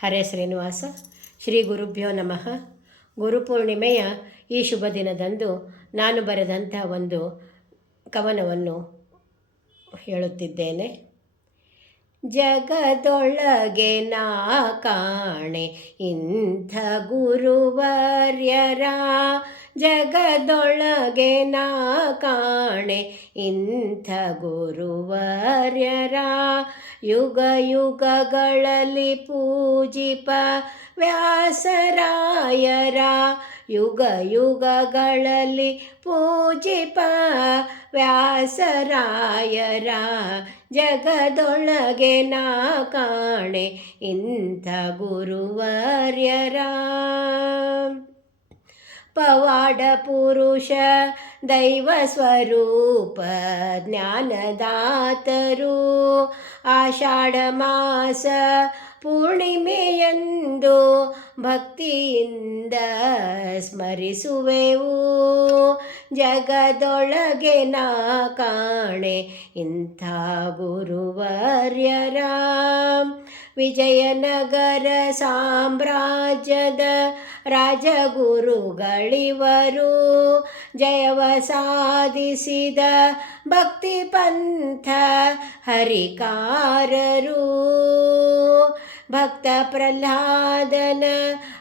ಹರೇ ಶ್ರೀನಿವಾಸ. ಶ್ರೀ ಗುರುಭ್ಯೋ ನಮಃ. ಗುರುಪೂರ್ಣಿಮೆಯ ಈ ಶುಭ ದಿನದಂದು ನಾನು ಬರೆದಂಥ ಒಂದು ಕವನವನ್ನು ಹೇಳುತ್ತಿದ್ದೇನೆ. ಜಗದೊಳಗೆ ನಾ ಕಾಣೆ ಇಂಥ ಗುರುವರ್ಯರ, ಜಗದೊಳಗೆ ನಾ ಕಾಣೆ ಇಂಥ ಗುರುವರ್ಯರ, ಯುಗ ಯುಗಗಳಲ್ಲಿ ಪೂಜಿಪ ವ್ಯಾಸರಾಯರ, ಯುಗ ಯುಗಗಳಲ್ಲಿ ಪೂಜಿಪ ವ್ಯಾಸರಾಯರ, ಜಗದೊಳಗೆ ನಾ ಕಾಣೆ ಇಂಥ ಗುರುವರ್ಯರ. ಪವಾಡ ಪುರುಷ ದೈವ ಸ್ವರೂಪ ಜ್ಞಾನದಾತರು, ಆಷಾಢ ಮಾಸ ಪೂರ್ಣಿಮೆಯಂದು ಭಕ್ತಿಯಿಂದ ಸ್ಮರಿಸುವೆವು, ಜಗದೊಳಗೆ ನಾ ಕಾಣೆ ಇಂಥ ಗುರುವರ್ಯರ. ವಿಜಯನಗರ ಸಾಮ್ರಾಜ್ಯದ ರಾಜಗುರುಗಳಿವರು, ಜಯವ ಸಾಧಿಸಿದ ಭಕ್ತಿ ಪಂಥ ಹರಿಕಾರರು, ಭಕ್ತ ಪ್ರಹ್ಲಾದನ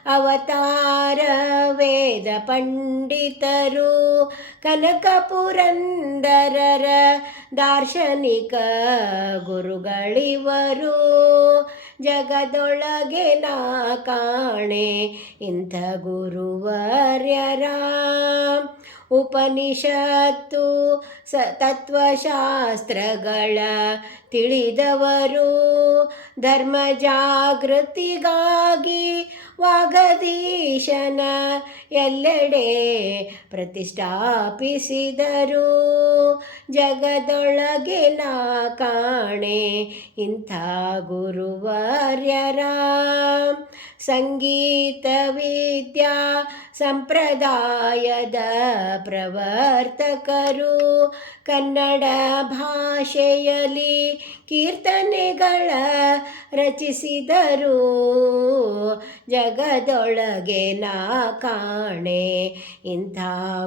ಅವತಾರ ವೇದ ಪಂಡಿತರು, ಕನಕ ಪುರಂದರರ ದಾರ್ಶನಿಕ ಗುರುಗಳಿವರು, ಜಗದೊಳಗೆ ನಾ ಕಾಣೆ ಇಂಥ ಗುರುವರ್ಯರ. ಉಪನಿಷತ್ತು ತತ್ವಶಾಸ್ತ್ರಗಳ ತಿಳಿದವರು, ಧರ್ಮ ಜಾಗೃತಿಗಾಗಿ ವಾಗದೀಶನ ಎಲ್ಲೆಡೆ ಪ್ರತಿಷ್ಠಾಪಿಸಿದರು, ಜಗದೊಳಗೆ ನಾ ಕಾಣೆ ಇಂಥ ಗುರುವರ್ಯರ. ಸಂಗೀತ ವಿದ್ಯಾ ಸಂಪ್ರದಾಯದ ಪ್ರವರ್ತಕರು, ಕನ್ನಡ ಭಾಷೆಯಲ್ಲಿ ಕೀರ್ತನೆಗಳ ರಚಿಸಿದರು, ಜಗದೊಳಗೆ ನಾ ಕಾಣೆ ಇಂಥ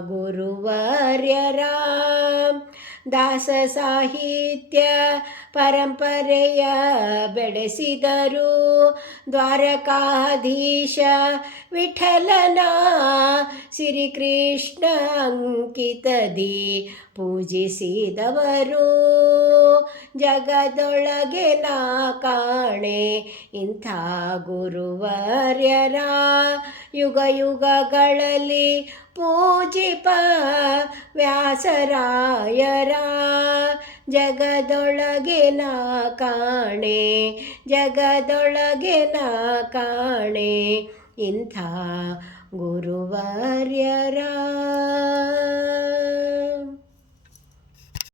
ಗುರುವರ್ಯರ. ದಾಸ ಸಾಹಿತ್ಯ ಪರಂಪರೆಯ ಬೆಳೆಸಿದರು, ದ್ವಾರಕಾಧೀಶ ವಿಠಲನ ಶ್ರೀಕೃಷ್ಣ ಅಂಕಿತದಿ ಪೂಜಿಸಿದವರು, ಜಗದೊಳಗೆ ನಾ ಕಾಣೆ ಇಂಥ ಗುರುವರ್ಯರ. ಯುಗ ಯುಗಗಳಲ್ಲಿ ಪೂಜಿಪ ವ್ಯಾಸರಾಯರ, ಜಗದೊಳಗೆ ನಾ ಕಾಣೆ, ಜಗದೊಳಗೆ ನಾ ಕಾಣೆ ಇಂಥ ಗುರುವರ್ಯರ.